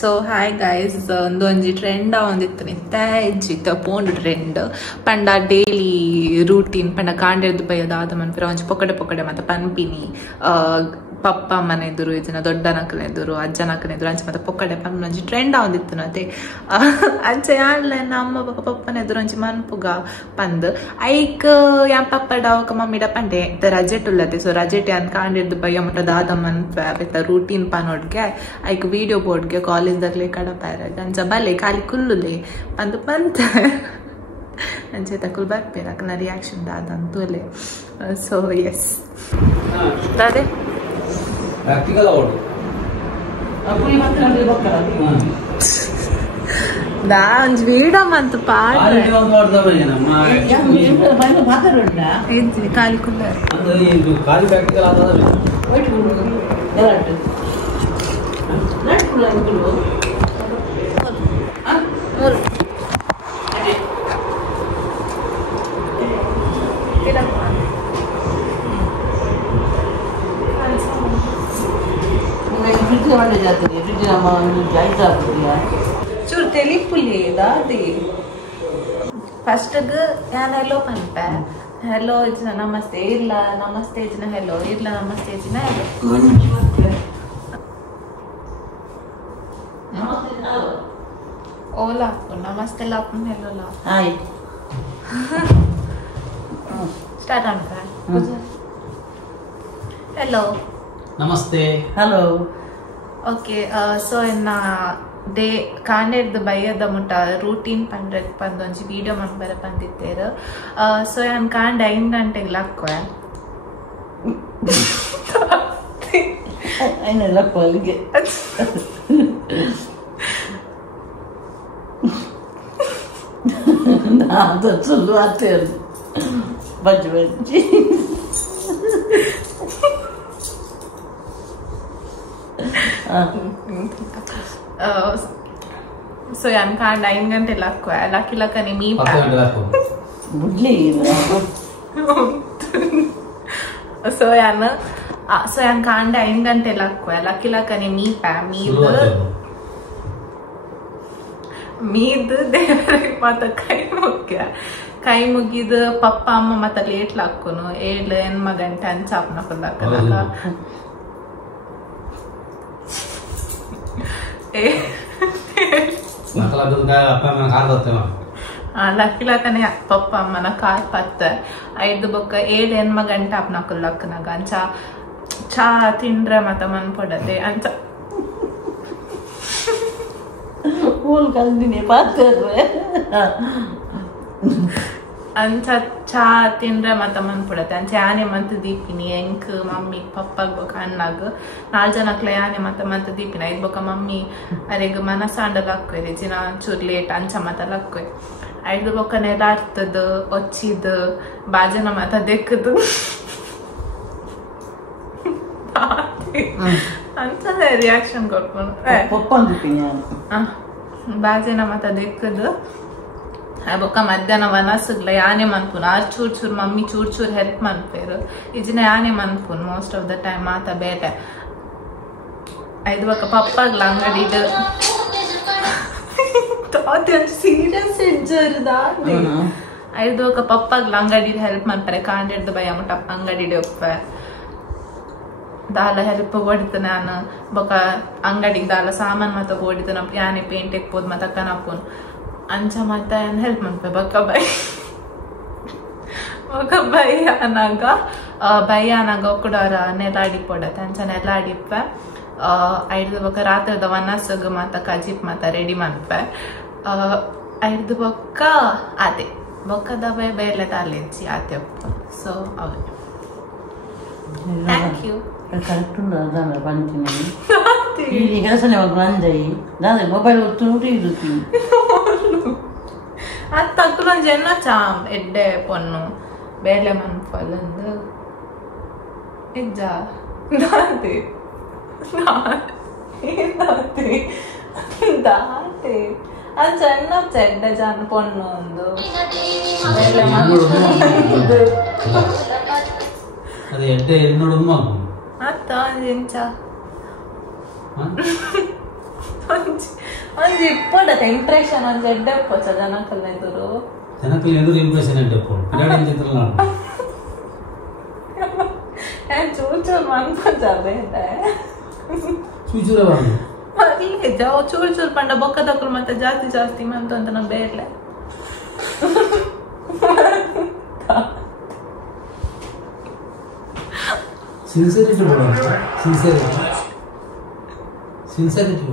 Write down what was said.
so hi guys ಒಂದೊಂಜಿ trend ಒಂದಿತ್ತು ನಿಂತ ಪೋಂಡು ಟ್ರೆಂಡ್ ಪಂಡ ಡೈಲಿ ರೂಟೀನ್ ಪಂಡ ಕಾಂಡೆರ್ದು ಬೈಯದ ಆದ ಮನ್ಪಿರ ಒಂಜಿ ಪೊಕಡೆ ಪೊಕಡೆ ಮತ್ತೆ ಪನ್ಪಿನಿ ಪಪ್ಪ ಅಮ್ಮನ ಎದುರು ಇದನ್ನ ದೊಡ್ಡನಕ್ಕನ ಎದುರು ಅಜ್ಜನಕ್ಕನ ಎದುರು ಅಂಚೆ ಮತ್ತೆ ಪೊಕ್ಕಡೆ ಪನ್ಪು ಒಂಜಿ ಟ್ರೆಂಡ್ ಒಂದಿತ್ತು ಅದೇ ಅಂಚೆ ಯಾನ್ಲ ಅಮ್ಮ ಪಪ್ಪನ ಎದುರು ಒಂಜಿ ಮನ್ಪುಗ ಪಂದ್ ಐಕ್ ಯಾನ್ ಪಪ್ಪಡ ಅವಕ ಮಮ್ಮಿಡ ಪಂಡೆ ರಜೆಟ್ ಉಳ್ಳದೆ ಸೊ ರಜೆಟ್ ಯಾನ್ ಕಾಂಡೆರ್ದು ಬಯ್ಯ ಮುಟ್ಟ ದಾದ ಮನ್ಪ ರೂಟೀನ್ ಪನೋಡ್ಗೆ ಐಕ್ ವಿಡಿಯೋ ಬೋರ್ಡ್ಗೆ ಕಾಲೇಜ್ದಾಗ್ಲೆ ಕಡಪಾರ ಅಂಚ ಬಲೆ ಖಾಲಿ ಕುಲ್ಲುಲೆ ಪಂದ್ ಪಂತ ಅಂಚೆ ತಕುಲ್ ಬರ್ಪೇರ ರಿಯಾಕ್ಷನ್ ದಾದಂತೂಲೆ ಸೊ ಎಸ್ ದಾದೆ ಪ್ರಾಕ್ಟಿಕಲ್ ಅವಡು ಅಪ್ಪುಲಿ ಮಾತ್ರ ಅಂದ್ರೆ ಬಕ್ಕಲ ದಾ ಒಂಜಿ ವೀಡಿಯೋ ಮಂತ್ ಪಾಡ ಆಲ್ರೆಡಿ ಒಂದು ಮಾಡ್ದವನೇ ನಮ್ಮ ಎಂತ ಬೈಲು ಮಾತಾಡೋಣ ಏನ್ತಿ ಖಾಲಿ ಕುಲ್ಲರ್ ಅಂದ್ರೆ ಇದು ಖಾಲಿ ಪ್ರಾಕ್ಟಿಕಲ್ ಆದಲ್ಲ ವೈಟ್ ಎಲ್ಲಾಟ ನಟ್ ಕುಲ್ಲ ಕುಲ್ಲ ಮೂರು फ्रिज वाले जाते हैं फ्रिज हम जायजा होती ಚೂರು ತೆಲಿಪುಲಿ ದಾದಿ ಫಸ್ಟ್ ನಾನು ಹೆಲೋ ಪಂಪ ಹೆಲೋ ಇಜ್ನ ನಮಸ್ತೆ ಇಲ್ಲ ನಮಸ್ತೆ ಇಜ್ನ ಹೆಲೋ ಇಲ್ಲ ನಮಸ್ತೆ ಇಜ್ನ ಹೆಲೋ ಓಲಾ ನಮಸ್ತೆ ಲಾಪನ್ ಹೆಲೋ ಲಾ ಹಾಯ್ ಸ್ಟಾರ್ಟ್ ಅನ್ಕ ಹೆಲೋ ನಮಸ್ತೆ ಹಲೋ ಓಕೆ ಸೊ ಇನ್ನ ಡೇ ಕಾಂಡೆರ್ದು ಬೈಯದ ಮುಟ್ಟ ರೂಟೀನ್ ಪಂಡ್ರೆಗ್ ಪಂದೊಂಜಿ ವಿಡಿಯೋ ಮನ್ಪರ ಪಂದಿತ್ತೇರು ಸೊ ಯಾನ್ ಕಾಂಡೆ 5 ಗಂಟೆಗೆ ಲಕ್ವೆ ಐನೆಲ್ಲ ಪಲ್ಗೆ ಅದು ಸುಳ್ಳು ಆತೇರು ಬಜ್ಜಿ ಬಜ್ಜಿ ಸೊ ಯಾನ್ ಕಾಂಡೆ 5 ಗಂಟೆ ಲಕ್ವೆ ಲಕ್ಕಿಲಕ್ಕನೆ ಮೀ 10 ಗಂಟೆ ಲಾಕು ಬುಡ್ಲಿ ಸೊ ಯಾನ್ ಕಾಂಡೆ 5 ಗಂಟೆ ಲಕ್ವೆ ಲಕ್ಕಿಲಕ್ಕನೆ ಮೀ ಮೀದ್ ದೇವರಿಗೆ ಮತ್ತ ಕೈ ಮುಗಿದ ಪಪ್ಪ ಅಮ್ಮ ಮತ್ತ ಲೇಟ್ ಲಾಕೋನು 7 ಗಂಟೆ ಅಂಚಾಪ್ನ ಕೊಲ್ಲಕ್ಕ ಲಕ್ಕಿಲಕ್ಕನೆ ಪಪ್ಪ ಅಮ್ಮನ ಕಾರ್ ಪತ್ತ 5 ಬೊಕ್ಕ 7 ಗಂಟೆ ಅಪ್ನ ಕೊಲ್ಲಕ್ಕನಾಗ ಅಂಚ ಚಾ ತಿಂಡ್ರೆ ಮತ್ತ ಮನ್ಪೊಡದೆ ಅಂಚ ಫೂಲ್ ಕಲ್ದಿನಿ ಪಾತ್ರೆ ಅಂಚ ಚಾ ತಿಂಡ್ರೆ ಮತ್ತ ಮನ್ಪೊಡತೆ ಅಂಚ ಯಾನೆ ಮಂತ್ ದೀಪಿನಿ ಎಂಕ್ ಮಮ್ಮಿ ಪಪ್ಪಗ್ ಬೊಕ ಅಣ್ಣಗ್ 4 ಜನಕ್ಲ ಯಾನೆ ಮತ್ತ ದೀಪಿನಿ 5 ಬೊಕ ಮಮ್ಮಿ ಅರೆಗ್ ಮನಸಾಂಡಲ್ ಹಾಕ್ವೇರಿ ಜಿನ ಚೂರ್ ಲೇಟ್ ಅಂಚ ಮತ್ತ ಲಕ್ವೆ 5 ಬೊಕ ನೆಲಾಡ್ತದ ಒಚ್ಚಿದ ಬಾಜನ ಮತ ದೆಕ್ಕದು ಅಂತ ರಿಯಾಕ್ಷನ್ ಕೊಡ್ಕೊಂಡು ಪಪ್ಪ ಅಂದಿದ್ದೀನಿ ಬಾಜನ ಮತ ದೆಕ್ಕದು ಬೊಕ್ಕ ಮಧ್ಯಾಹ್ನ ವನಸಗ್ಲ ಯಾನೆ ಮನ್ಪುನ್ ಆರ್ ಚೂರ್ ಮಮ್ಮಿ ಚೂರ್ ಹೆಲ್ಪ್ ಮನ್ಪೇರು ಇಜಿನ ಯಾನೆ ಮನ್ಪುನ್ ಮೋಸ್ಟ್ ಆಫ್ ದ ಟೈಮ್ ಮಾತ ಬೇಟೆ 5 ಬೊಕ್ಕ ಪಪ್ಪಗ್ಲ ಅಂಗಡಿಡ್ ಸೀರಿಯಸ್ ಇಜ್ಜರ್ದಾದೆ 5 ಬೊಕ್ಕ ಪಪ್ಪಗ್ಲ ಅಂಗಡಿಡ್ ಹೆಲ್ಪ್ ಮನ್ಪರೆ ಕಾಂಡೆರ್ದು ಬಯ್ಯ ಮುಟ್ಟ ಅಂಗಡಿಡ್ ಒಪ್ಪೆ ದಾಲ ಹೆಲ್ಪ್ ಓಡಿತು ನಾನು ಬೊಕ್ಕ ಅಂಗಡಿಗೆ ದಾಲ ಸಾಮಾನ್ ಮತ್ತ ಓಡಿತು ನಪ್ಪ ಯಾನೆ ಪೇಂಟ್ ಎಕ್ಬೋದು ಮತ್ತ ಕನಪುನ್ ಅಂಚ ಮತ್ತ ಏನ್ ಹೆಲ್ಪ್ ಮನ್ಪೆ ಬೊಕ್ಕ ಬೈ ಅನಾಗ ಒಕ್ಕಡೋರ ನೆಲಾಡಿ ಪೊಡತೆ ಅಂಚ ನೆಲಾಡಿಪ್ಪೆ 5 ಬೊಕ್ಕ ರಾತ್ರಿದ ವನಸಗ್ ಮತ್ತ ಕಜಿಪ್ ಮತ್ತ ರೆಡಿ ಮನ್ಪೆ 5 ಬೊಕ್ಕ ಅದೇ ಬೊಕ್ಕದ ಬೇಲೆ ತಾಲೆಜ್ಜಿ ಆತೆ ಒಪ್ಪ ಸೊ ಅವೆ ಥ್ಯಾಂಕ್ ಯು ಕರೆಕ್ಟ್ ಉಂಟು ಅದನ್ನ ಬಂತೀನಿ ಇಲ್ಲಿ ಕೆಲಸನೇ ಬಂದೈ ನಾನು ಮೊಬೈಲ್ ಒತ್ತು ಇರುತ್ತೀನಿ ಅದು ತಕ್ಕಲೊಂದು ಜನ ಚಾಮ್ ಎಡ್ಡೆ ಪೊನ್ನು ಬೇಲೆ ಮನ್ಪಲ್ಲಂದು ಇಜ್ಜ ದಾತೆ ದಾತೆ ಅದು ಸಣ್ಣ ಚೆಡ್ಡ ಜನ ಪೊನ್ನು ಒಂದು ಬೇಲೆ ಅದು ಎಡ್ಡೆ ಎನ್ನೋಡು ಅತ್ತ ಇಂಚ ಇಪ್ಪಡತ್ತೆ ಇಂಪ್ರೆಷನ್ ಒಂದು ಎಡ್ಡೆ ಪೋಚ ಜನಕಲ್ನ ಎದುರು ಜನಕ್ಕಲ್ಲಿ ಎದುರು ಇಂಪ್ರೆಷನ್ ಇಟ್ಟಪ್ಪ ಪಿರಾಡಿ ಚಿತ್ರ ನಾನು ಚೂರು ಚೂರು ಮನ್ಪಂಜಾವೆ ಚೂಚೂರ ಬಂದು ಚೂರು ಚೂರು ಪಂಡ ಬೊಕ್ಕ ತಕ್ಕಲು ಮತ್ತೆ ಜಾಸ್ತಿ ಜಾಸ್ತಿ ಮಂತು ಅಂತ ನಾ ಬೇರ್ಲೆ ಸಿನ್ಸಿಯರಿಟಿ ಸಿನ್ಸಿಯರಿಟಿ ಸಿನ್ಸಿಯರಿಟಿ